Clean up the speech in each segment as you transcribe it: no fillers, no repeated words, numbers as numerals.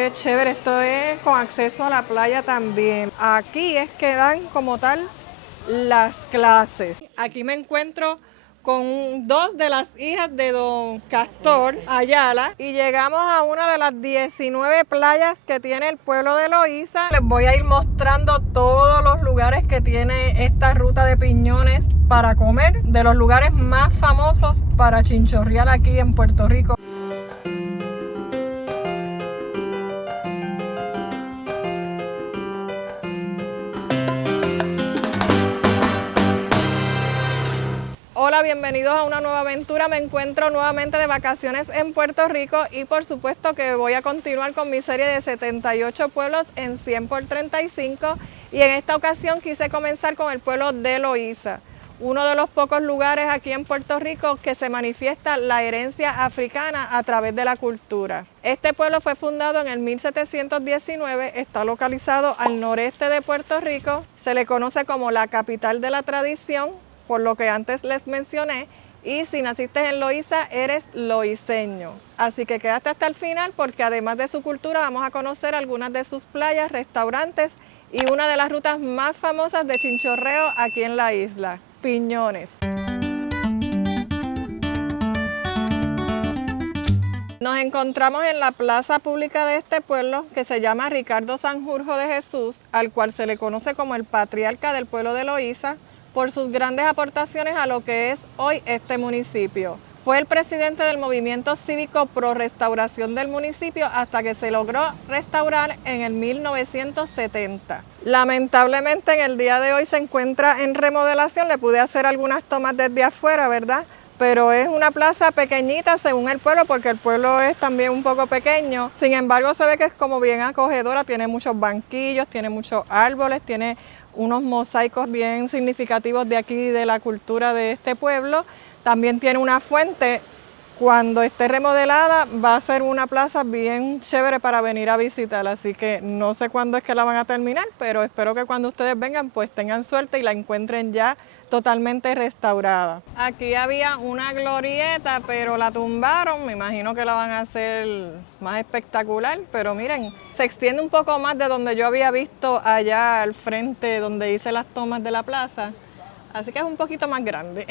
qué chévere, esto es con acceso a la playa también. Aquí es que dan como tal las clases. Aquí me encuentro con dos de las hijas de don Castor Ayala y llegamos a una de las 19 playas que tiene el pueblo de Loíza. Les voy a ir mostrando todos los lugares que tiene esta ruta de piñones para comer, de los lugares más famosos para chinchorrear aquí en Puerto Rico. Hola, bienvenidos a una nueva aventura. Me encuentro nuevamente de vacaciones en Puerto Rico y por supuesto que voy a continuar con mi serie de 78 pueblos en 100 por 35 y en esta ocasión quise comenzar con el pueblo de Loíza, uno de los pocos lugares aquí en Puerto Rico que se manifiesta la herencia africana a través de la cultura. Este pueblo fue fundado en el 1719, está localizado al noreste de Puerto Rico, se le conoce como la capital de la tradición, por lo que antes les mencioné, y si naciste en Loíza, eres loiseño. Así que quédate hasta el final porque además de su cultura vamos a conocer algunas de sus playas, restaurantes y una de las rutas más famosas de chinchorreo aquí en la isla, Piñones. Nos encontramos en la plaza pública de este pueblo que se llama Ricardo Sanjurjo de Jesús, al cual se le conoce como el patriarca del pueblo de Loíza, por sus grandes aportaciones a lo que es hoy este municipio. Fue el presidente del movimiento cívico pro restauración del municipio hasta que se logró restaurar en el 1970. Lamentablemente en el día de hoy se encuentra en remodelación, le pude hacer algunas tomas desde afuera, ¿verdad? Pero es una plaza pequeñita según el pueblo, porque el pueblo es también un poco pequeño. Sin embargo, se ve que es como bien acogedora, tiene muchos banquillos, tiene muchos árboles, tiene unos mosaicos bien significativos de aquí, de la cultura de este pueblo. También tiene una fuente. Cuando esté remodelada va a ser una plaza bien chévere para venir a visitar, así que no sé cuándo es que la van a terminar, pero espero que cuando ustedes vengan pues tengan suerte y la encuentren ya totalmente restaurada. Aquí había una glorieta, pero la tumbaron, me imagino que la van a hacer más espectacular, pero miren, se extiende un poco más de donde yo había visto allá al frente donde hice las tomas de la plaza, así que es un poquito más grande.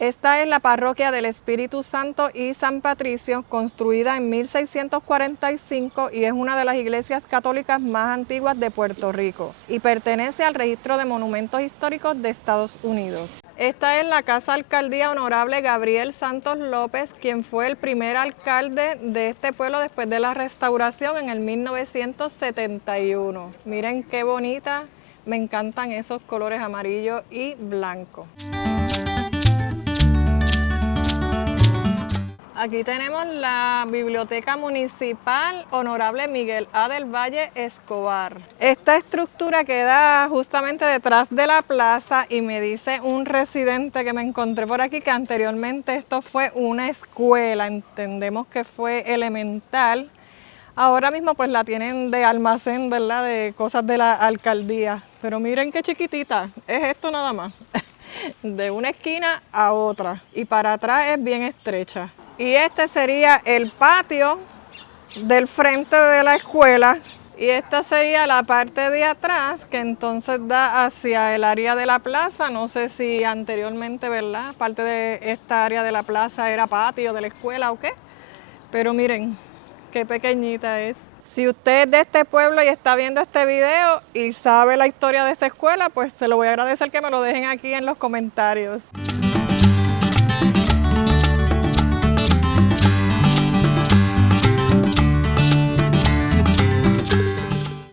Esta es la parroquia del Espíritu Santo y San Patricio, construida en 1645 y es una de las iglesias católicas más antiguas de Puerto Rico y pertenece al registro de monumentos históricos de Estados Unidos. Esta es la Casa Alcaldía Honorable Gabriel Santos López, quien fue el primer alcalde de este pueblo después de la restauración en el 1971. Miren qué bonita, me encantan esos colores amarillo y blanco. Aquí tenemos la Biblioteca Municipal Honorable Miguel A. del Valle Escobar. Esta estructura queda justamente detrás de la plaza y me dice un residente que me encontré por aquí que anteriormente esto fue una escuela, entendemos que fue elemental. Ahora mismo pues la tienen de almacén, ¿verdad? De cosas de la alcaldía. Pero miren qué chiquitita, es esto nada más. De una esquina a otra y para atrás es bien estrecha. Y este sería el patio del frente de la escuela y esta sería la parte de atrás que entonces da hacia el área de la plaza. No sé si anteriormente, ¿verdad? Parte de esta área de la plaza era patio de la escuela o qué, pero miren qué pequeñita es. Si usted es de este pueblo y está viendo este video y sabe la historia de esta escuela, pues se lo voy a agradecer que me lo dejen aquí en los comentarios.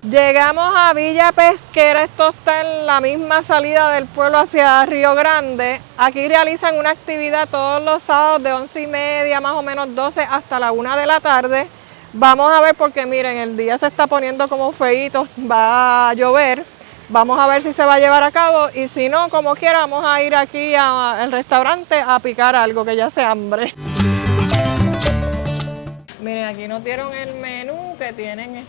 Llegamos a Villa Pesquera, esto está en la misma salida del pueblo hacia Río Grande. Aquí realizan una actividad todos los sábados de 11:30, más o menos 12 hasta la 1 de la tarde. Vamos a ver porque miren, el día se está poniendo como feíto, va a llover. Vamos a ver si se va a llevar a cabo y si no, como quiera, vamos a ir aquí al restaurante a picar algo que ya se hambre. Miren, aquí nos dieron el menú que tienen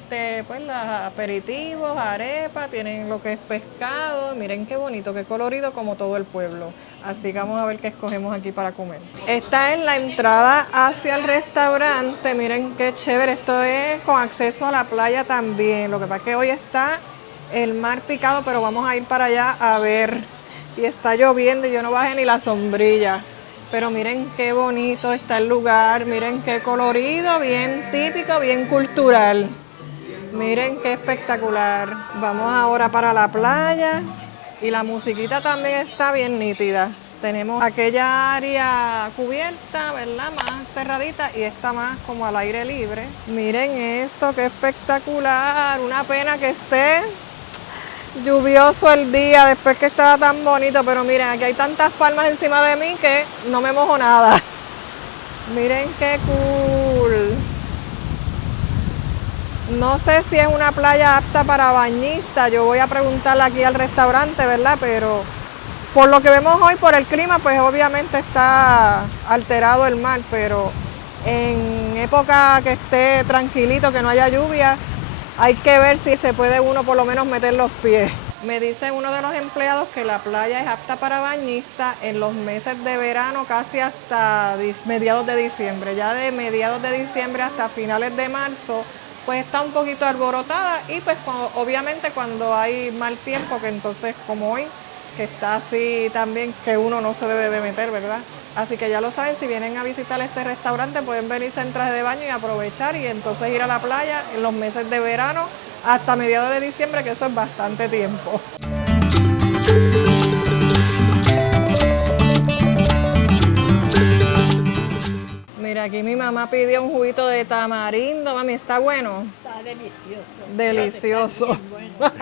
pues los aperitivos, arepas, tienen lo que es pescado. Miren qué bonito, qué colorido como todo el pueblo. Así que vamos a ver qué escogemos aquí para comer. Esta es la entrada hacia el restaurante. Miren qué chévere. Esto es con acceso a la playa también. Lo que pasa es que hoy está el mar picado, pero vamos a ir para allá a ver. Y está lloviendo y yo no bajé ni la sombrilla. Pero miren qué bonito está el lugar. Miren qué colorido, bien típico, bien cultural. Miren qué espectacular. Vamos ahora para la playa. Y la musiquita también está bien nítida. Tenemos aquella área cubierta, ¿verdad? Más cerradita y esta más como al aire libre. Miren esto, qué espectacular. Una pena que esté lluvioso el día después que estaba tan bonito. Pero miren, aquí hay tantas palmas encima de mí que no me mojo nada. Miren qué cool. No sé si es una playa apta para bañistas, yo voy a preguntarle aquí al restaurante, ¿verdad? Pero por lo que vemos hoy, por el clima, pues obviamente está alterado el mar, pero en época que esté tranquilito, que no haya lluvia, hay que ver si se puede uno por lo menos meter los pies. Me dice uno de los empleados que la playa es apta para bañistas en los meses de verano, casi hasta mediados de diciembre. Ya de mediados de diciembre hasta finales de marzo, pues está un poquito alborotada y pues obviamente cuando hay mal tiempo, que entonces como hoy, que está así también, que uno no se debe de meter, ¿verdad? Así que ya lo saben, si vienen a visitar este restaurante pueden venirse en traje de baño y aprovechar y entonces ir a la playa en los meses de verano hasta mediados de diciembre, que eso es bastante tiempo. Mira, aquí mi mamá pidió un juguito de tamarindo, mami, ¿está bueno? Está delicioso. Delicioso. Bueno.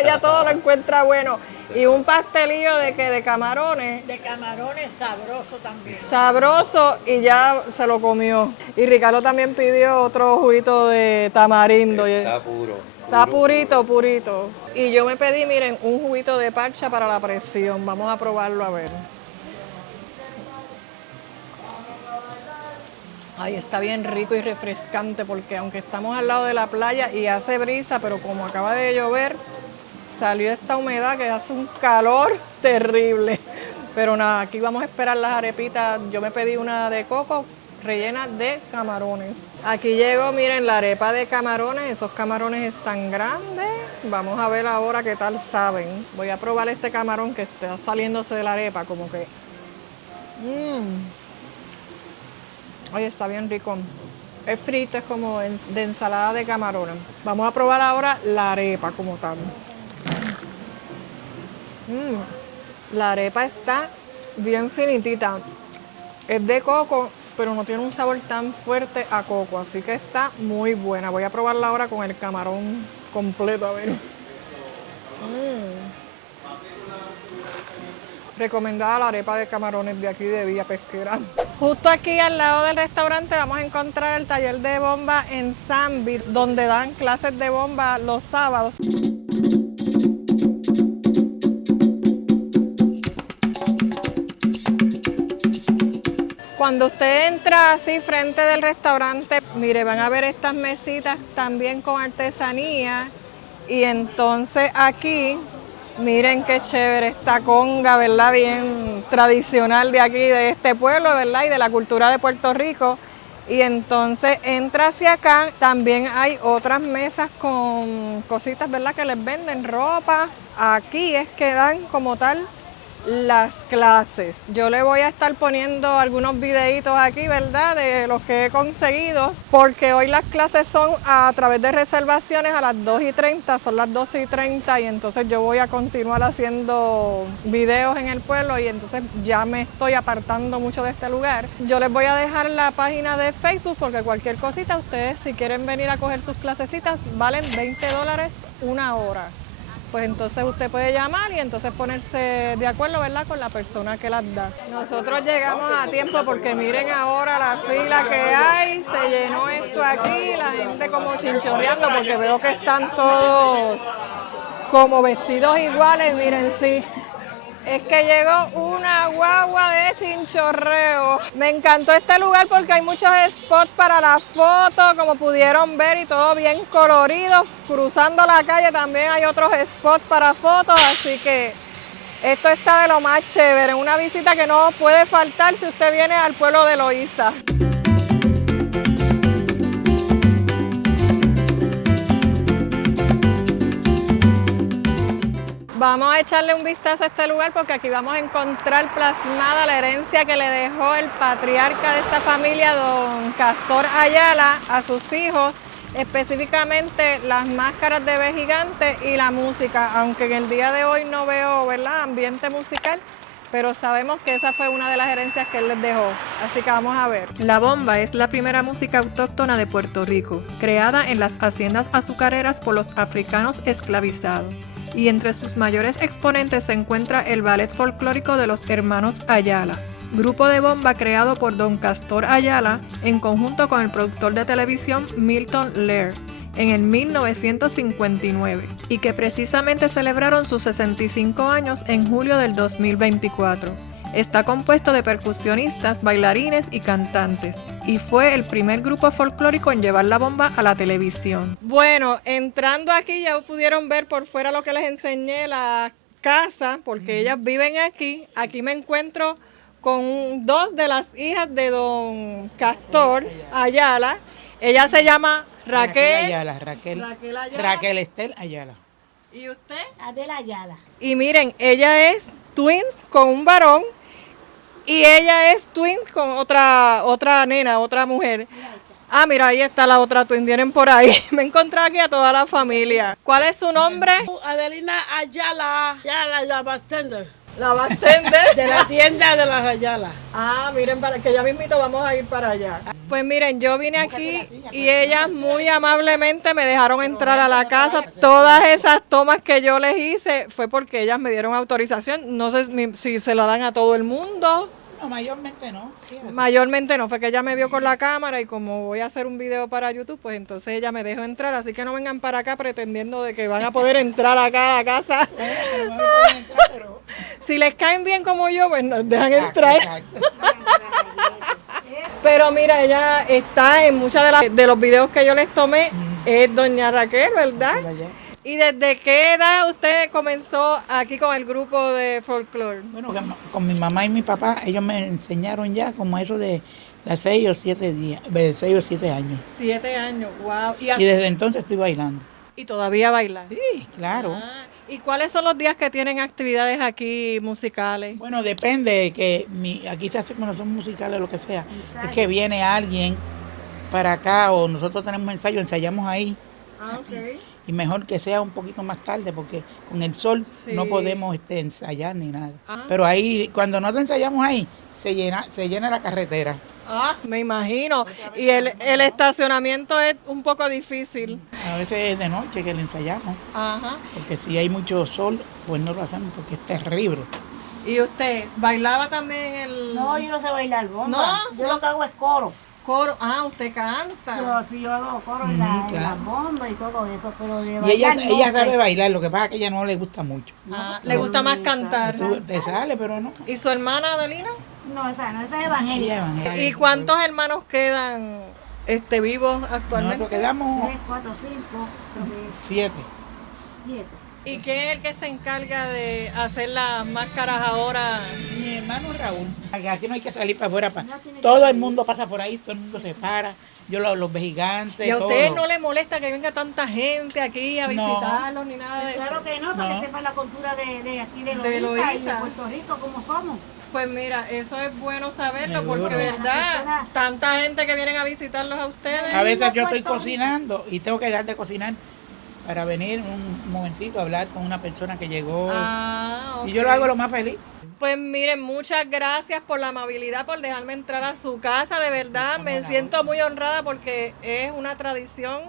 Ella todo lo encuentra bueno. Y un pastelillo de que de camarones. De camarones sabroso también. Sabroso y ya se lo comió. Y Ricardo también pidió otro juguito de tamarindo. Está puro. Está purito, purito. Y yo me pedí, miren, un juguito de parcha para la presión. Vamos a probarlo a ver. Ay, está bien rico y refrescante porque aunque estamos al lado de la playa y hace brisa, pero como acaba de llover, salió esta humedad que hace un calor terrible. Pero nada, aquí vamos a esperar las arepitas. Yo me pedí una de coco rellena de camarones. Aquí llegó, miren, la arepa de camarones. Esos camarones están grandes. Vamos a ver ahora qué tal saben. Voy a probar este camarón que está saliéndose de la arepa, como que... Ay, está bien rico. Es frito, es como de ensalada de camarones. Vamos a probar ahora la arepa como tal. La arepa está bien finitita. Es de coco, pero no tiene un sabor tan fuerte a coco, así que está muy buena. Voy a probarla ahora con el camarón completo, a ver. Recomendada la arepa de camarones de aquí de Villa Pesquera. Justo aquí al lado del restaurante vamos a encontrar el taller de bomba en Sanville, donde dan clases de bomba los sábados. Cuando usted entra así frente del restaurante, mire, van a ver estas mesitas también con artesanía. Y entonces aquí, miren qué chévere esta conga, ¿verdad? Bien tradicional de aquí, de este pueblo, ¿verdad? Y de la cultura de Puerto Rico. Y entonces entra hacia acá, también hay otras mesas con cositas, ¿verdad? Que les venden ropa. Aquí es que dan como tal las clases. Yo le voy a estar poniendo algunos videitos aquí, ¿verdad? De los que he conseguido, porque hoy las clases son a través de reservaciones a las 2:30, son las 12:30 y entonces yo voy a continuar haciendo videos en el pueblo y entonces ya me estoy apartando mucho de este lugar. Yo les voy a dejar la página de Facebook porque cualquier cosita, ustedes si quieren venir a coger sus clasecitas, valen $20 una hora. Pues entonces usted puede llamar y entonces ponerse de acuerdo, ¿verdad?, con la persona que las da. Nosotros llegamos a tiempo porque miren ahora la fila que hay, se llenó esto aquí, la gente como chinchorreando porque veo que están todos como vestidos iguales, miren, sí. Es que llegó una guagua de chinchorreo. Me encantó este lugar porque hay muchos spots para la foto, como pudieron ver, y todo bien colorido. Cruzando la calle también hay otros spots para fotos, así que Esto está de lo más chévere, una visita que no puede faltar si usted viene al pueblo de Loíza. Vamos a echarle un vistazo a este lugar porque aquí vamos a encontrar plasmada la herencia que le dejó el patriarca de esta familia, don Castor Ayala, a sus hijos, específicamente las máscaras de Ve Gigante y la música, aunque en el día de hoy no veo, ¿verdad?, ambiente musical, pero sabemos que esa fue una de las herencias que él les dejó, así que vamos a ver. La bomba es la primera música autóctona de Puerto Rico, creada en las haciendas azucareras por los africanos esclavizados. Y entre sus mayores exponentes se encuentra el ballet folclórico de los hermanos Ayala, grupo de bomba creado por don Castor Ayala en conjunto con el productor de televisión Milton Laird en el 1959 y que precisamente celebraron sus 65 años en julio del 2024. Está compuesto de percusionistas, bailarines y cantantes y fue el primer grupo folclórico en llevar la bomba a la televisión. Bueno, entrando aquí ya pudieron ver por fuera lo que les enseñé, la casa, porque ellas viven aquí. Aquí me encuentro con dos de las hijas de don Castor Ayala. Ella se llama Raquel Ayala. Raquel Estel Ayala. ¿Y usted? Adela Ayala. Y miren, ella es twins con un varón y ella es twins con otra nena, otra mujer. Ah, mira, ahí está la otra twin, vienen por ahí. Me encontré aquí a toda la familia. ¿Cuál es su nombre? Adelina Ayala. Ayala, la bartender. La bartender. De la tienda de las Ayala. Ah, miren, para que ya mismito vamos a ir para allá. Pues miren, yo vine aquí y ellas muy amablemente me dejaron entrar a la casa. Todas esas tomas que yo les hice fue porque ellas me dieron autorización. No sé si se la dan a todo el mundo. No, mayormente no. Mayormente no, fue que ella me vio con la cámara y como voy a hacer un video para YouTube, pues entonces ella me dejó entrar, así que no vengan para acá pretendiendo de que van a poder entrar acá a la casa. Si les caen bien como yo, pues nos dejan entrar. Pero mira, ella está en muchos de los videos que yo les tomé, es doña Raquel, ¿verdad? ¿Y desde qué edad usted comenzó aquí con el grupo de folclore? Bueno, con mi mamá y mi papá, ellos me enseñaron ya como eso de las 6 o 7 días, 6 o 7 años. 7 años, wow. Y desde entonces estoy bailando. ¿Y todavía bailan? Sí, claro. ¿Y cuáles son los días que tienen actividades aquí musicales? Bueno, depende, que aquí se hace cuando son musicales o lo que sea. Es que viene alguien para acá o nosotros tenemos ensayo, ensayamos ahí. Ah, ok. Y mejor que sea un poquito más tarde porque con el sol no podemos ensayar ni nada. Ajá. Pero ahí, cuando nosotros ensayamos ahí, se llena la carretera. Ah, me imagino. Y el estacionamiento es un poco difícil. A veces es de noche que le ensayamos. Ajá. Porque si hay mucho sol, pues no lo hacemos porque es terrible. ¿Y usted bailaba también el No, yo no sé bailar bomba. No, Yo lo que hago es coro. coro? Ah, usted canta. Yo hago coro en Claro. la bomba y todo eso, pero de Y bailar ella no sabe sé. bailar, lo que pasa es que ella no le gusta mucho. Ah, le gusta más cantar. Tú te sale, pero no. ¿Y su hermana Adelina? No, esa es Ella evangélica. evangélica. ¿Y cuántos hermanos quedan vivos actualmente? Nosotros quedamos 3, 4, 5, 7. 7. ¿Y quién es el que se encarga de hacer las máscaras ahora? Mi hermano Raúl. Aquí no hay que salir para afuera. Todo el mundo pasa por ahí, todo el mundo se para. Yo los ve gigantes. ¿Y a ustedes todo. no les molesta que venga tanta gente aquí a No. visitarlos ni nada de eso? Claro que no, para No. que sepan la cultura de aquí de De Loíza y de Loíza. Puerto Rico, como somos. Pues mira, eso es bueno saberlo Seguro. porque, ¿verdad? Tanta gente que vienen a visitarlos a ustedes. A veces yo estoy Puerto Rico. cocinando y tengo que dejar de cocinar para venir un momentito a hablar con una persona que llegó. Ah, ok. Y yo lo hago lo más feliz. Pues miren, muchas gracias por la amabilidad, por dejarme entrar a su casa, de verdad. Me siento muy honrada porque es una tradición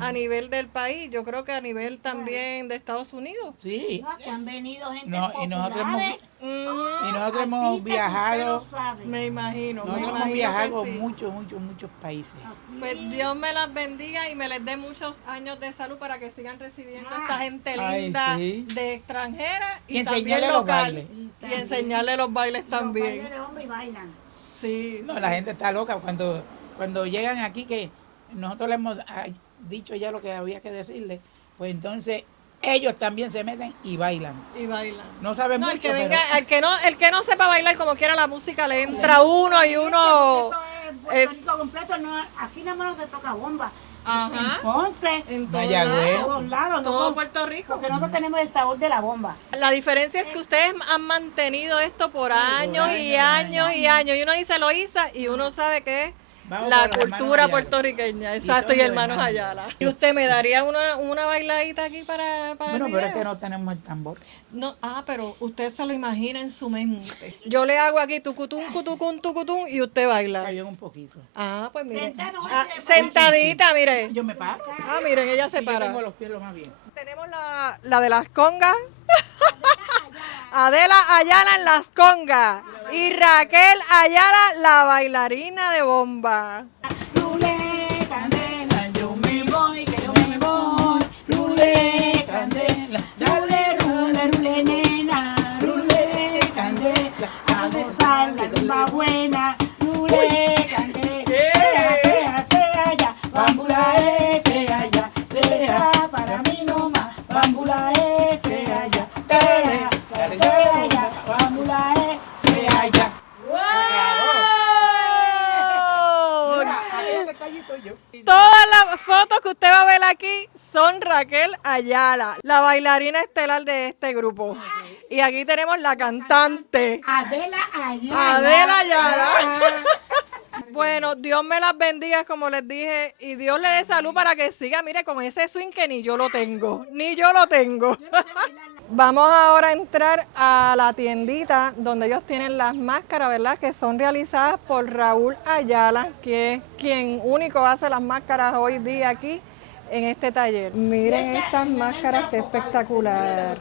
a nivel del país, yo creo que a nivel también de Estados Unidos. Sí. No, que han venido gente No, y nosotros hemos, populares, y nosotros hemos artistas que viajado. usted lo sabe. Me imagino, Nosotros hemos que viajado sí. muchos países. Pues Dios me las bendiga y me les dé muchos años de salud para que sigan recibiendo a esta gente Ay, linda sí. de extranjera Y y, también enseñarle los local. bailes. Y enseñarle los bailes Los también. bailes de hombre y bailan. Sí, No, sí. la gente está loca cuando llegan aquí, que nosotros le hemos dicho ya lo que había que decirle, pues entonces ellos también se meten y bailan. Y bailan. No saben No, mucho, el que venga, pero el que no sepa bailar como quiera la música le entra uno y uno Es es completo, no, aquí nada más no se toca bomba. ajá, En Ponce, en todos Mayagüez. en lados, todos lados, no todo con- Puerto Rico. porque nosotros tenemos el sabor de la bomba. La diferencia es que ustedes han mantenido esto por años y años, años y años. Y uno dice Loíza y uno sabe que es Vamos la con los hermanos cultura Ayala. puertorriqueña. Exacto, son y los hermanos hermanos. Ayala. ¿Y usted me daría una bailadita aquí para bueno, el pero es video? que no tenemos el tambor. No, pero usted se lo imagina en su mente. Yo le hago aquí tucutún, cutucún, tucutún y usted baila. Cayó un poquito. Pues mire. Sentados, Sentadita, mire. Yo me paro. Miren, ella se Y yo para. tengo los pies lo más bien. Tenemos la de las congas. Adela Ayala en las congas. Y Raquel Ayala, la bailarina de bomba. Rule, candela, yo me voy, que yo me voy. Rule, candela, rule, rule, rule, nena. Rule, candela, a gozar la rumba buena. Rule, candela, sea ya. Bambula sea ya. Sea para mí nomás. Bambula sea ya. Sea ya. Bambula sea ya. Todas las fotos que usted va a ver aquí son Raquel Ayala, la bailarina estelar de este grupo. Y aquí tenemos la cantante. Adela Ayala. Adela Ayala. Bueno, Dios me las bendiga, como les dije, y Dios le dé salud para que siga, mire, con ese swing que ni yo lo tengo, ni yo lo tengo. Vamos ahora a entrar a la tiendita donde ellos tienen las máscaras, ¿verdad? Que son realizadas por Raúl Ayala, que es quien único hace las máscaras hoy día aquí en este taller. Miren estas máscaras, qué espectacular.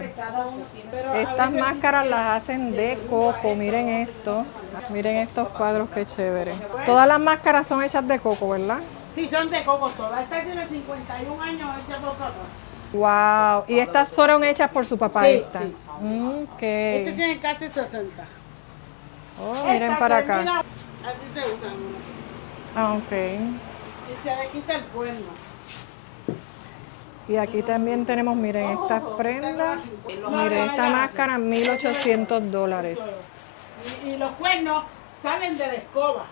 Estas máscaras las hacen de coco, miren esto. Miren estos cuadros, qué chévere. Todas las máscaras son hechas de coco, ¿verdad? Sí, son de coco todas. Esta tiene 51 años hecha por papá. Wow. Y estas fueron hechas por su papá. Sí, esta. sí. Ok. Este tiene casi 60. Oh, miren Esta para termina- acá. Así se usan. Ok. Y se le quita el cuerno. Y aquí también tenemos, miren, estas prendas. Miren, esta máscara, $1,800. Y los cuernos salen de la escoba.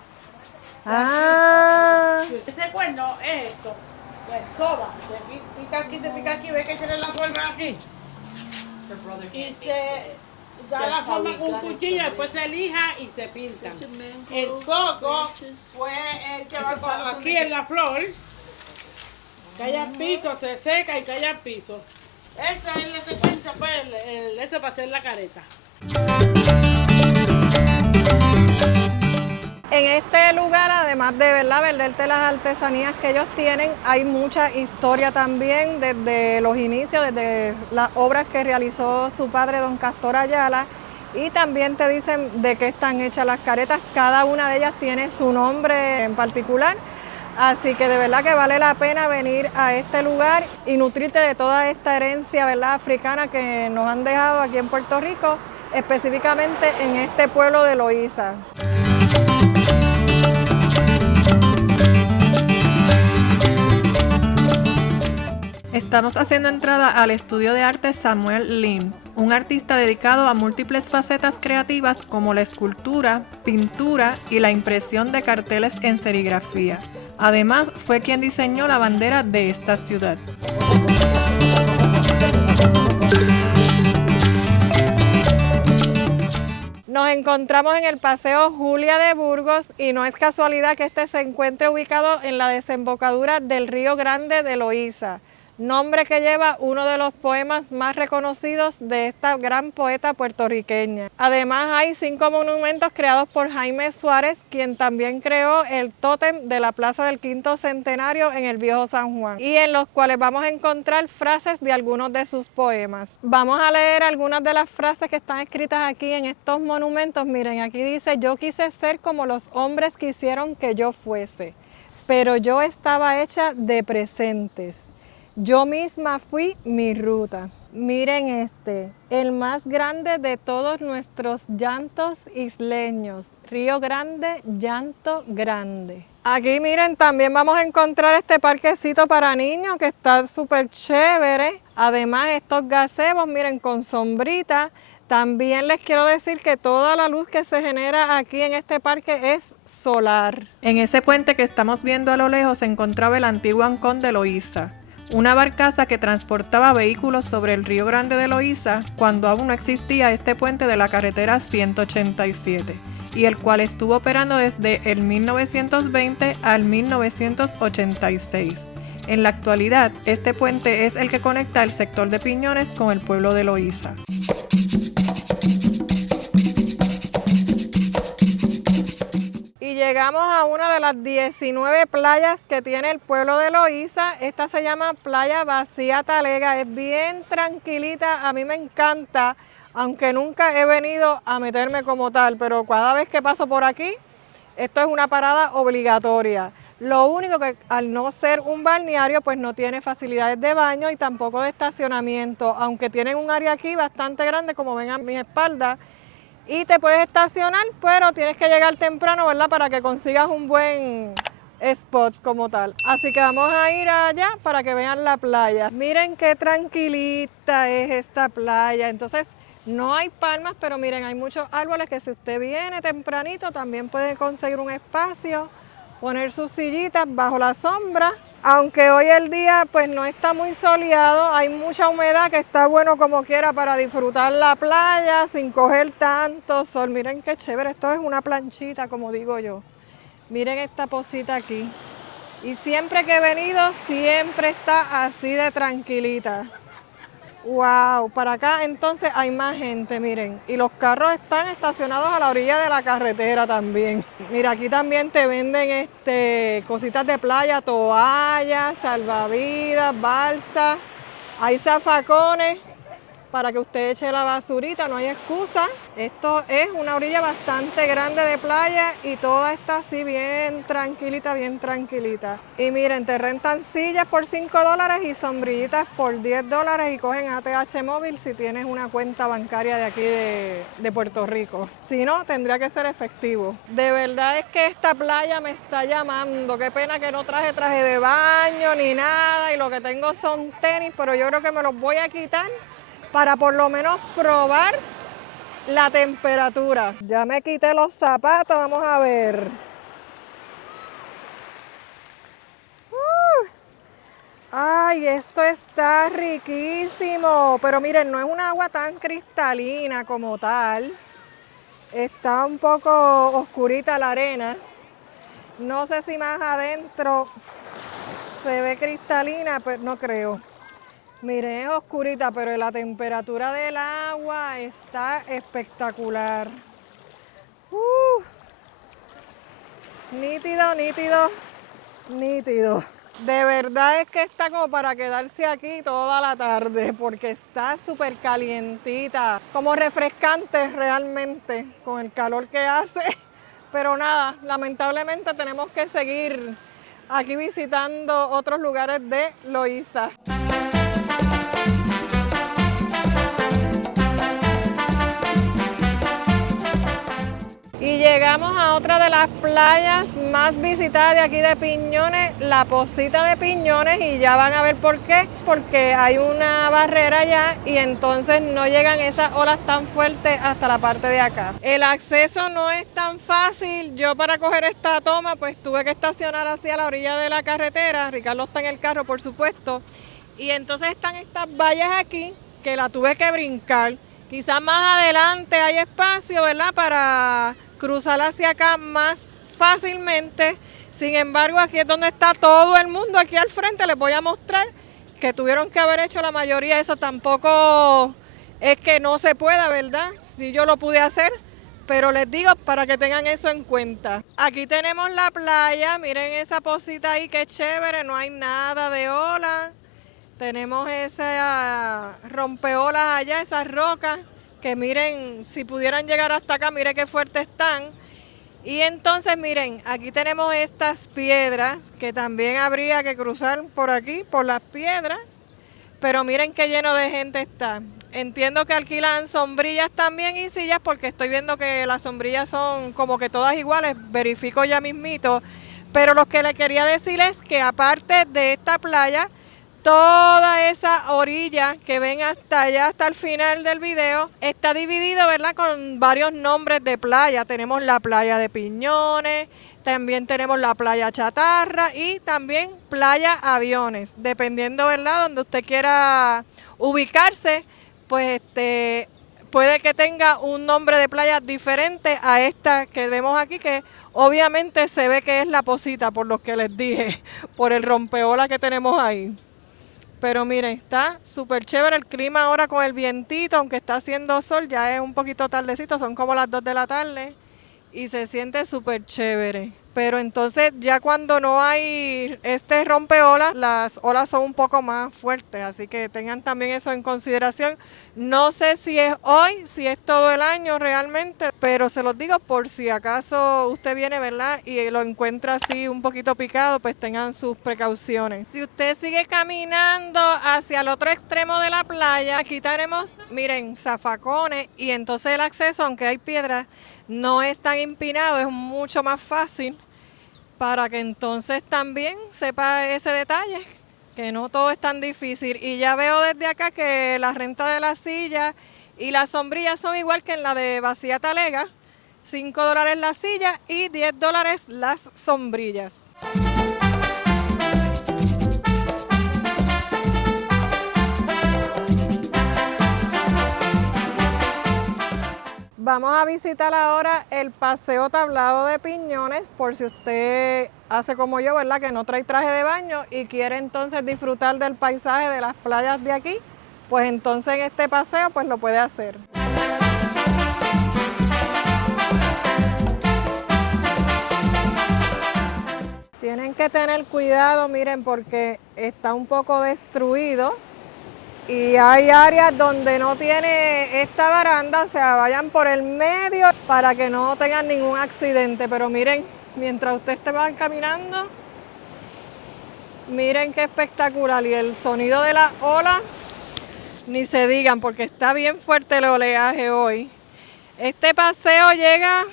Ah. Ese cuerno es esto. La escoba. Se pica aquí, ve que tiene la forma aquí. Y se da la forma con un cuchillo, después se lija y se pintan. El coco fue el que va aquí en la flor. Cae al piso, se seca y cae al piso. Esta es la secuencia, pues, esto para hacer la careta. En este lugar, además de verdad venderte las artesanías que ellos tienen, hay mucha historia también desde los inicios, desde las obras que realizó su padre, don Castor Ayala, y también te dicen de qué están hechas las caretas. Cada una de ellas tiene su nombre en particular, así que de verdad que vale la pena venir a este lugar y nutrirte de toda esta herencia, ¿verdad?, africana que nos han dejado aquí en Puerto Rico, específicamente en este pueblo de Loíza. Estamos haciendo entrada al estudio de arte Samuel Lim, un artista dedicado a múltiples facetas creativas como la escultura, pintura y la impresión de carteles en serigrafía. Además, fue quien diseñó la bandera de esta ciudad. Nos encontramos en el Paseo Julia de Burgos y no es casualidad que este se encuentre ubicado en la desembocadura del Río Grande de Loíza, nombre que lleva uno de los poemas más reconocidos de esta gran poeta puertorriqueña. Además hay 5 monumentos creados por Jaime Suárez, quien también creó el tótem de la Plaza del Quinto Centenario en el Viejo San Juan, y en los cuales vamos a encontrar frases de algunos de sus poemas. Vamos a leer algunas de las frases que están escritas aquí en estos monumentos. Miren, aquí dice: yo quise ser como los hombres quisieron que yo fuese, pero yo estaba hecha de presentes. Yo misma fui mi ruta. Miren este, el más grande de todos nuestros llantos isleños, Río Grande, llanto grande. Aquí miren, también vamos a encontrar este parquecito para niños que está súper chévere. Además estos gazebos, miren, con sombrita. También les quiero decir que toda la luz que se genera aquí en este parque es solar. En ese puente que estamos viendo a lo lejos se encontraba el antiguo ancón de Loíza, una barcaza que transportaba vehículos sobre el río Grande de Loíza cuando aún no existía este puente de la carretera 187. Y el cual estuvo operando desde el 1920 al 1986. En la actualidad, este puente es el que conecta el sector de Piñones con el pueblo de Loíza. Y llegamos a una de las 19 playas que tiene el pueblo de Loíza. Esta se llama Playa Vacía Talega, es bien tranquilita, a mí me encanta. Aunque nunca he venido a meterme como tal, pero cada vez que paso por aquí, esto es una parada obligatoria. Lo único que al no ser un balneario, pues no tiene facilidades de baño y tampoco de estacionamiento, aunque tienen un área aquí bastante grande, como ven a mis espaldas, y te puedes estacionar, pero tienes que llegar temprano, ¿verdad?, para que consigas un buen spot como tal. Así que vamos a ir allá para que vean la playa. Miren qué tranquilita es esta playa. Entonces, no hay palmas, pero miren, hay muchos árboles que si usted viene tempranito también puede conseguir un espacio, poner sus sillitas bajo la sombra. Aunque hoy el día pues no está muy soleado, hay mucha humedad que está bueno como quiera para disfrutar la playa sin coger tanto sol. Miren qué chévere, esto es una planchita como digo yo. Miren esta posita aquí. Y siempre que he venido siempre está así de tranquilita. Wow, para acá entonces hay más gente, miren, y los carros están estacionados a la orilla de la carretera también. Mira, aquí también te venden cositas de playa, toallas, salvavidas, balsas, hay zafacones para que usted eche la basurita, no hay excusa. Esto es una orilla bastante grande de playa y toda está así bien tranquilita, bien tranquilita. Y miren, te rentan sillas por $5 y sombrillitas por $10 y cogen ATH móvil si tienes una cuenta bancaria de aquí de Puerto Rico. Si no, tendría que ser efectivo. De verdad es que esta playa me está llamando. Qué pena que no traje traje de baño ni nada y lo que tengo son tenis, pero yo creo que me los voy a quitar para por lo menos probar la temperatura. Ya me quité los zapatos, vamos a ver. Ay, esto está riquísimo, pero miren, no es un agua tan cristalina como tal. Está un poco oscurita la arena. No sé si más adentro se ve cristalina, pero no creo. Miren, es oscurita, pero la temperatura del agua está espectacular. Nítido, nítido, nítido. De verdad es que está como para quedarse aquí toda la tarde, porque está súper calientita, como refrescante realmente, con el calor que hace. Pero nada, lamentablemente tenemos que seguir aquí visitando otros lugares de Loíza. Y llegamos a otra de las playas más visitadas de aquí de Piñones, la Posita de Piñones, y ya van a ver por qué, porque hay una barrera allá y entonces no llegan esas olas tan fuertes hasta la parte de acá. El acceso no es tan fácil. Yo para coger esta toma pues tuve que estacionar hacia la orilla de la carretera. Ricardo está en el carro, por supuesto, y entonces están estas vallas aquí que la tuve que brincar. Quizás más adelante hay espacio, ¿verdad?, para cruzar hacia acá más fácilmente. Sin embargo, aquí es donde está todo el mundo. Aquí al frente les voy a mostrar que tuvieron que haber hecho la mayoría. Eso tampoco es que no se pueda, ¿verdad? Sí, yo lo pude hacer, pero les digo para que tengan eso en cuenta. Aquí tenemos la playa. Miren esa posita ahí, qué chévere. No hay nada de ola. Tenemos esa rompeolas allá, esas rocas, que miren, si pudieran llegar hasta acá, miren qué fuertes están. Y entonces miren, aquí tenemos estas piedras, que también habría que cruzar por aquí, por las piedras. Pero miren qué lleno de gente está. Entiendo que alquilan sombrillas también y sillas, porque estoy viendo que las sombrillas son como que todas iguales, verifico ya mismito. Pero lo que le quería decir es que aparte de esta playa, toda esa orilla que ven hasta allá, hasta el final del video, está dividido, ¿verdad?, con varios nombres de playa. Tenemos la playa de Piñones, también tenemos la playa Chatarra y también playa Aviones. Dependiendo, ¿verdad?, donde usted quiera ubicarse, pues puede que tenga un nombre de playa diferente a esta que vemos aquí, que obviamente se ve que es La Posita, por lo que les dije, por el rompeola que tenemos ahí. Pero miren, está súper chévere el clima ahora con el vientito, aunque está haciendo sol, ya es un poquito tardecito, son como las 2 de la tarde y se siente súper chévere. Pero entonces ya cuando no hay este rompeolas, las olas son un poco más fuertes, así que tengan también eso en consideración. No sé si es hoy, si es todo el año realmente, pero se los digo por si acaso usted viene, ¿verdad?, y lo encuentra así un poquito picado, pues tengan sus precauciones. Si usted sigue caminando hacia el otro extremo de la playa, aquí tenemos, miren, zafacones, y entonces el acceso, aunque hay piedras, no es tan empinado, es mucho más fácil, para que entonces también sepa ese detalle, que no todo es tan difícil. Y ya veo desde acá que la renta de las sillas y las sombrillas son igual que en la de Vacía Talega, $5 la silla y $10 las sombrillas. Vamos a visitar ahora el Paseo Tablado de Piñones, por si usted hace como yo, ¿verdad?, que no trae traje de baño y quiere entonces disfrutar del paisaje de las playas de aquí, pues entonces en este paseo pues lo puede hacer. Tienen que tener cuidado, miren, porque está un poco destruido. Y hay áreas donde no tiene esta baranda, o sea, vayan por el medio para que no tengan ningún accidente. Pero miren, mientras ustedes van caminando, miren qué espectacular. Y el sonido de la ola, ni se digan, porque está bien fuerte el oleaje hoy. Este paseo llega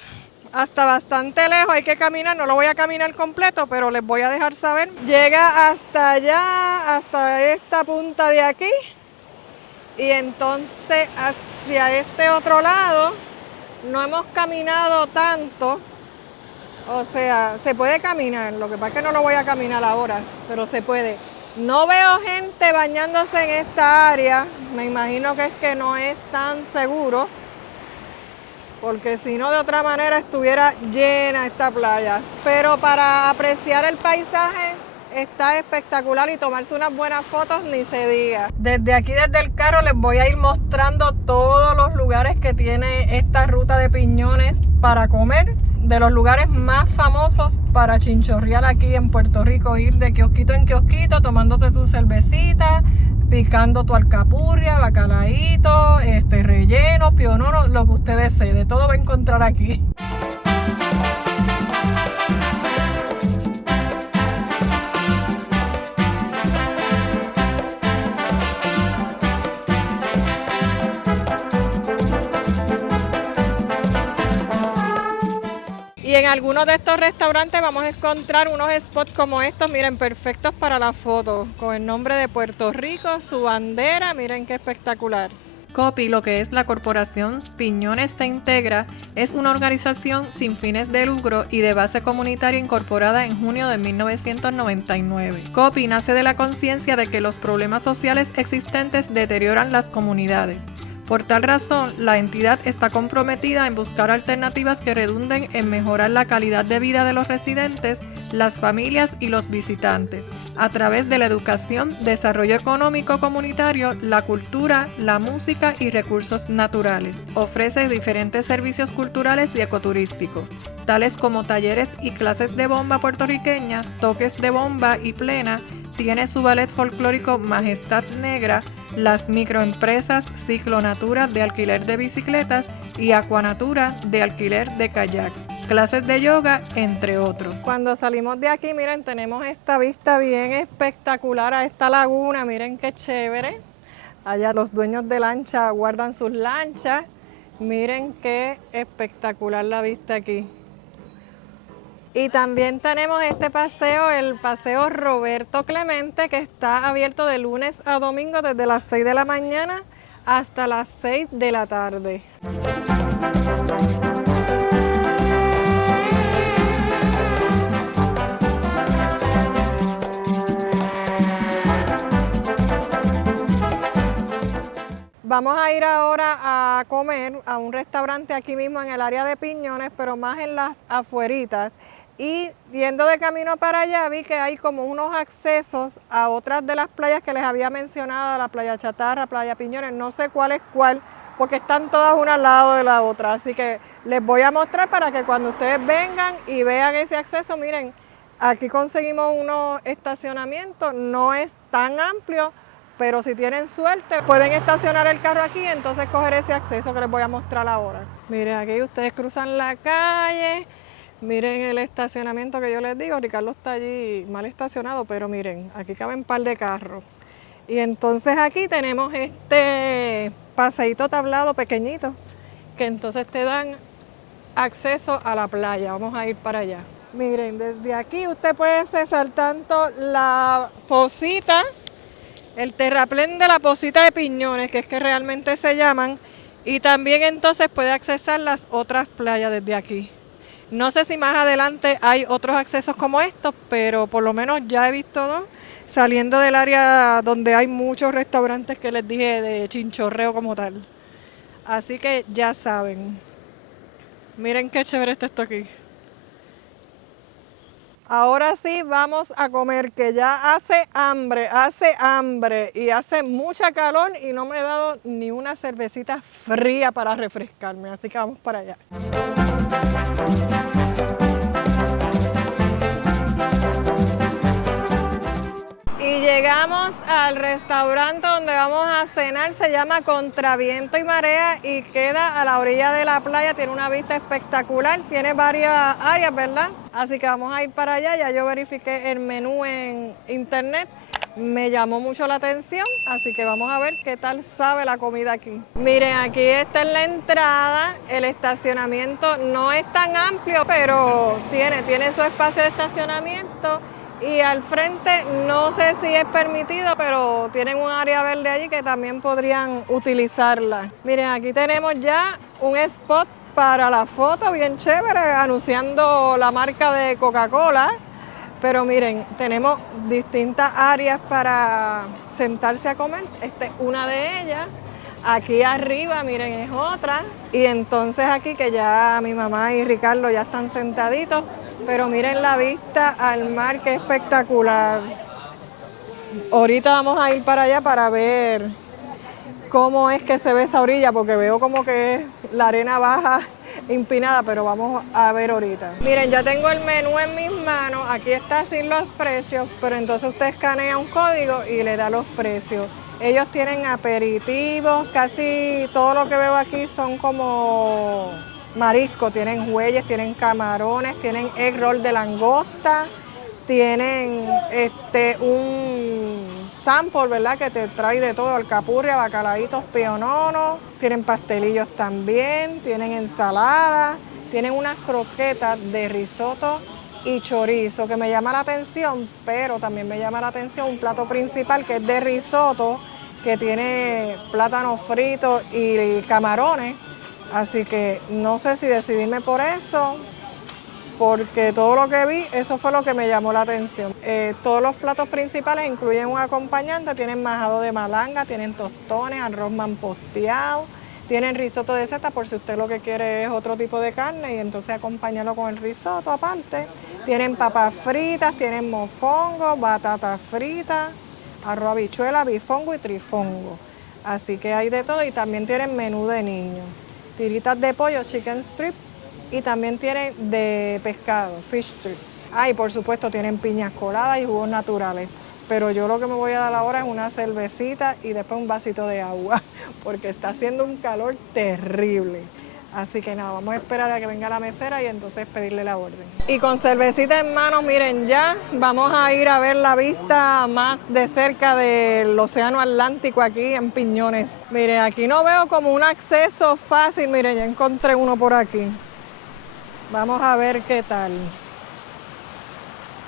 hasta bastante lejos, hay que caminar, no lo voy a caminar completo, pero les voy a dejar saber. Llega hasta allá, hasta esta punta de aquí. Y entonces hacia este otro lado no hemos caminado tanto, o sea, se puede caminar, lo que pasa es que no lo voy a caminar ahora, pero se puede. No veo gente bañándose en esta área, me imagino que es que no es tan seguro, porque si no de otra manera estuviera llena esta playa. Pero para apreciar el paisaje está espectacular y tomarse unas buenas fotos ni se diga. Desde aquí, desde el carro, les voy a ir mostrando todos los lugares que tiene esta ruta de Piñones para comer. De los lugares más famosos para chinchorrear aquí en Puerto Rico, ir de kiosquito en kiosquito, tomándote tu cervecita, picando tu alcapurria, bacalaíto, relleno, pionono, lo que usted desee, de todo va a encontrar aquí. Y en algunos de estos restaurantes vamos a encontrar unos spots como estos, miren, perfectos para la foto, con el nombre de Puerto Rico, su bandera, miren qué espectacular. COPI, lo que es la Corporación Piñones Se Integra, es una organización sin fines de lucro y de base comunitaria incorporada en junio de 1999. COPI nace de la conciencia de que los problemas sociales existentes deterioran las comunidades. Por tal razón, la entidad está comprometida en buscar alternativas que redunden en mejorar la calidad de vida de los residentes, las familias y los visitantes, a través de la educación, desarrollo económico comunitario, la cultura, la música y recursos naturales. Ofrece diferentes servicios culturales y ecoturísticos, tales como talleres y clases de bomba puertorriqueña, toques de bomba y plena. Tiene su ballet folclórico Majestad Negra, las microempresas Ciclonatura de alquiler de bicicletas y Aquanatura de alquiler de kayaks, clases de yoga, entre otros. Cuando salimos de aquí, miren, tenemos esta vista bien espectacular a esta laguna, miren qué chévere. Allá los dueños de lancha guardan sus lanchas, miren qué espectacular la vista aquí. Y también tenemos este paseo, el paseo Roberto Clemente, que está abierto de lunes a domingo desde las 6 de la mañana hasta las 6 de la tarde. Vamos a ir ahora a comer a un restaurante aquí mismo en el área de Piñones, pero más en las afueritas. Y yendo de camino para allá vi que hay como unos accesos a otras de las playas que les había mencionado, la playa Chatarra, playa Piñones, no sé cuál es cuál, porque están todas una al lado de la otra. Así que les voy a mostrar para que cuando ustedes vengan y vean ese acceso, miren, aquí conseguimos unos estacionamientos, no es tan amplio, pero si tienen suerte pueden estacionar el carro aquí y entonces coger ese acceso que les voy a mostrar ahora. Miren, aquí ustedes cruzan la calle, miren el estacionamiento que yo les digo, Ricardo está allí mal estacionado, pero miren, aquí caben un par de carros. Y entonces aquí tenemos este paseíto tablado pequeñito, que entonces te dan acceso a la playa. Vamos a ir para allá. Miren, desde aquí usted puede cesar tanto la Posita, el terraplén de la Posita de Piñones, que es que realmente se llaman, y también entonces puede accesar las otras playas desde aquí. No sé si más adelante hay otros accesos como estos, pero por lo menos ya he visto dos, saliendo del área donde hay muchos restaurantes que les dije de chinchorreo como tal. Así que ya saben. Miren qué chévere está esto aquí. Ahora sí vamos a comer, que ya hace hambre y hace mucha calor y no me he dado ni una cervecita fría para refrescarme, así que vamos para allá. Y llegamos al restaurante donde vamos a cenar, se llama Contraviento y Marea y queda a la orilla de la playa, tiene una vista espectacular, tiene varias áreas, ¿verdad? Así que vamos a ir para allá, ya yo verifiqué el menú en internet, me llamó mucho la atención, así que vamos a ver qué tal sabe la comida aquí. Miren, aquí está en la entrada, el estacionamiento no es tan amplio, pero tiene su espacio de estacionamiento. Y al frente no sé si es permitido, pero tienen un área verde allí que también podrían utilizarla. Miren, aquí tenemos ya un spot para la foto bien chévere, anunciando la marca de Coca-Cola. Pero miren, tenemos distintas áreas para sentarse a comer. Esta es una de ellas. Aquí arriba, miren, es otra. Y entonces aquí que ya mi mamá y Ricardo ya están sentaditos. Pero miren la vista al mar, que espectacular. Ahorita vamos a ir para allá para ver cómo es que se ve esa orilla, porque veo como que la arena baja empinada, pero vamos a ver ahorita. Miren, ya tengo el menú en mis manos, aquí está sin los precios, pero entonces usted escanea un código y le da los precios. Ellos tienen aperitivos, casi todo lo que veo aquí son como marisco, tienen hueyes, tienen camarones, tienen egg roll de langosta, tienen un sample, ¿verdad? Que te trae de todo, alcapurria, bacalaitos, piononos, tienen pastelillos también, tienen ensalada, tienen unas croquetas de risotto y chorizo, que me llama la atención, pero también me llama la atención un plato principal que es de risotto, que tiene plátano frito y camarones. Así que no sé si decidirme por eso, porque todo lo que vi, eso fue lo que me llamó la atención. Todos los platos principales incluyen un acompañante, tienen majado de malanga, tienen tostones, arroz manposteado, tienen risotto de seta por si usted lo que quiere es otro tipo de carne y entonces acompañarlo con el risotto aparte. Tienen papas fritas, tienen mofongo, batatas fritas, arroz habichuela, bifongo y trifongo. Así que hay de todo y también tienen menú de niños. Tiritas de pollo, chicken strip, y también tienen de pescado, fish strip. Y por supuesto tienen piñas coladas y jugos naturales. Pero yo lo que me voy a dar ahora es una cervecita y después un vasito de agua, porque está haciendo un calor terrible. Así que nada, vamos a esperar a que venga la mesera y entonces pedirle la orden. Y con cervecita en mano, miren, ya vamos a ir a ver la vista más de cerca del océano Atlántico aquí en Piñones. Miren, aquí no veo como un acceso fácil, miren, ya encontré uno por aquí. Vamos a ver qué tal.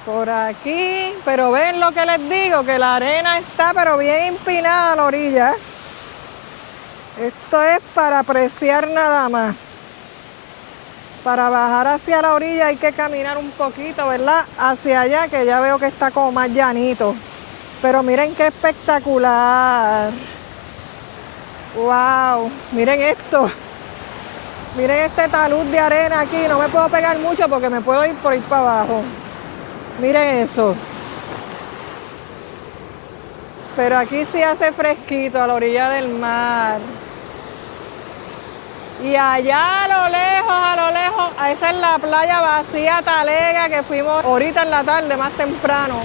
Por aquí, pero ven lo que les digo, que la arena está pero bien empinada a la orilla. Esto es para apreciar nada más. Para bajar hacia la orilla hay que caminar un poquito, ¿verdad? Hacia allá, que ya veo que está como más llanito. Pero miren qué espectacular. ¡Wow! Miren esto. Miren este talud de arena aquí. No me puedo pegar mucho porque me puedo ir por ahí para abajo. Miren eso. Pero aquí sí hace fresquito a la orilla del mar. Y allá a lo lejos, esa es la playa vacía Talega que fuimos ahorita en la tarde, más temprano.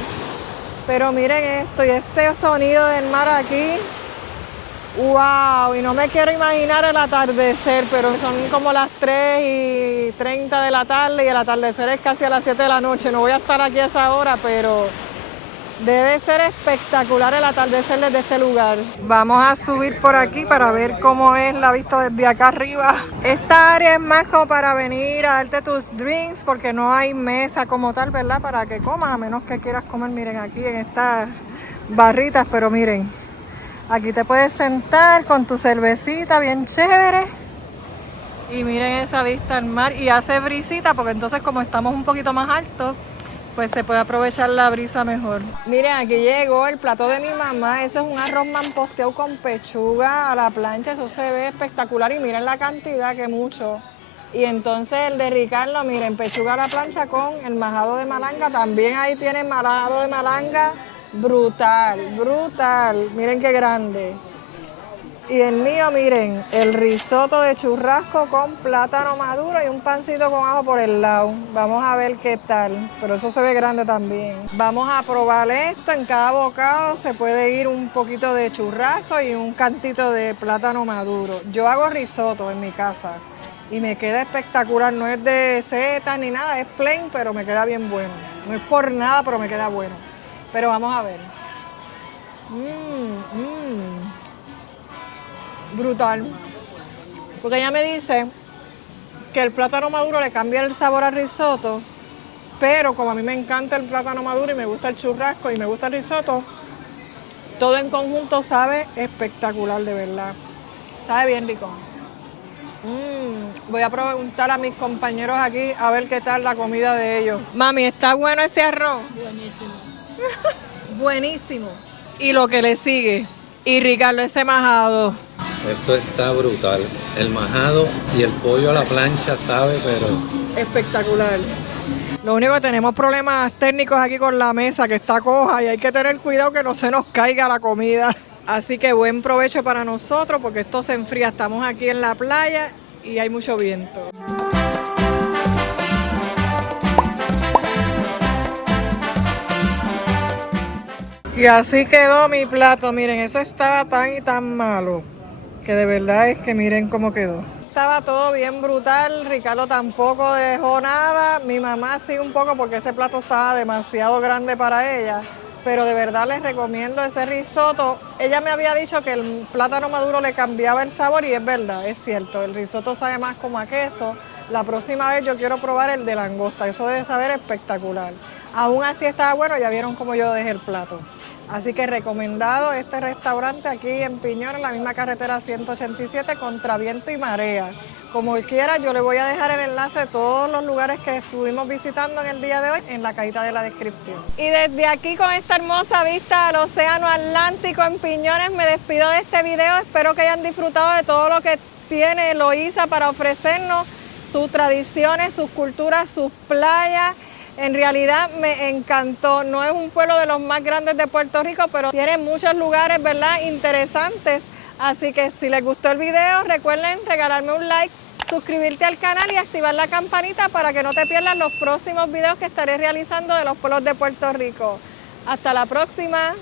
Pero miren esto y este sonido del mar aquí. ¡Wow! Y no me quiero imaginar el atardecer, pero son como las 3:30 de la tarde y el atardecer es casi a las 7 de la noche. No voy a estar aquí a esa hora, pero debe ser espectacular el atardecer desde este lugar. Vamos a subir por aquí para ver cómo es la vista desde acá arriba. Esta área es más como para venir a darte tus drinks porque no hay mesa como tal, ¿verdad? Para que comas, a menos que quieras comer, miren, aquí en estas barritas, pero miren, aquí te puedes sentar con tu cervecita bien chévere. Y miren esa vista al mar y hace brisita porque entonces como estamos un poquito más altos, pues se puede aprovechar la brisa mejor. Miren, aquí llegó el plato de mi mamá. Eso es un arroz mamposteado con pechuga a la plancha. Eso se ve espectacular y miren la cantidad, que mucho. Y entonces el de Ricardo, miren, pechuga a la plancha con el majado de malanga. También ahí tiene majado de malanga. Brutal, brutal. Miren qué grande. Y el mío, miren, el risotto de churrasco con plátano maduro y un pancito con ajo por el lado. Vamos a ver qué tal, pero eso se ve grande también. Vamos a probar esto. En cada bocado se puede ir un poquito de churrasco y un cantito de plátano maduro. Yo hago risotto en mi casa y me queda espectacular. No es de setas ni nada, es plain, pero me queda bien bueno. No es por nada, pero me queda bueno. Pero vamos a ver. Brutal, porque ella me dice que el plátano maduro le cambia el sabor al risotto, pero como a mí me encanta el plátano maduro y me gusta el churrasco y me gusta el risotto, todo en conjunto sabe espectacular, de verdad. Sabe bien rico. Voy a preguntar a mis compañeros aquí a ver qué tal la comida de ellos. Mami, ¿está bueno ese arroz? Buenísimo. Buenísimo. Y lo que le sigue. Y Ricardo, ese majado. Esto está brutal. El majado y el pollo a la plancha sabe, pero Espectacular. Lo único que tenemos problemas técnicos aquí con la mesa, que está coja, y hay que tener cuidado que no se nos caiga la comida. Así que buen provecho para nosotros porque esto se enfría. Estamos aquí en la playa y hay mucho viento. Y así quedó mi plato. Miren, eso estaba tan y tan malo que de verdad es que miren cómo quedó. Estaba todo bien brutal, Ricardo tampoco dejó nada, mi mamá sí un poco porque ese plato estaba demasiado grande para ella, pero de verdad les recomiendo ese risotto. Ella me había dicho que el plátano maduro le cambiaba el sabor y es verdad, es cierto, el risotto sabe más como a queso. La próxima vez yo quiero probar el de langosta, eso debe saber espectacular. Aún así estaba bueno, ya vieron cómo yo dejé el plato. Así que recomendado este restaurante aquí en Piñón, en la misma carretera 187, contra viento y marea. Como quiera, yo le voy a dejar el enlace de todos los lugares que estuvimos visitando en el día de hoy en la cajita de la descripción. Y desde aquí, con esta hermosa vista al océano Atlántico en Piñones, me despido de este video. Espero que hayan disfrutado de todo lo que tiene Loíza para ofrecernos, sus tradiciones, sus culturas, sus playas. En realidad me encantó. No es un pueblo de los más grandes de Puerto Rico, pero tiene muchos lugares, ¿verdad?, interesantes. Así que si les gustó el video, recuerden regalarme un like, suscribirte al canal y activar la campanita para que no te pierdas los próximos videos que estaré realizando de los pueblos de Puerto Rico. Hasta la próxima.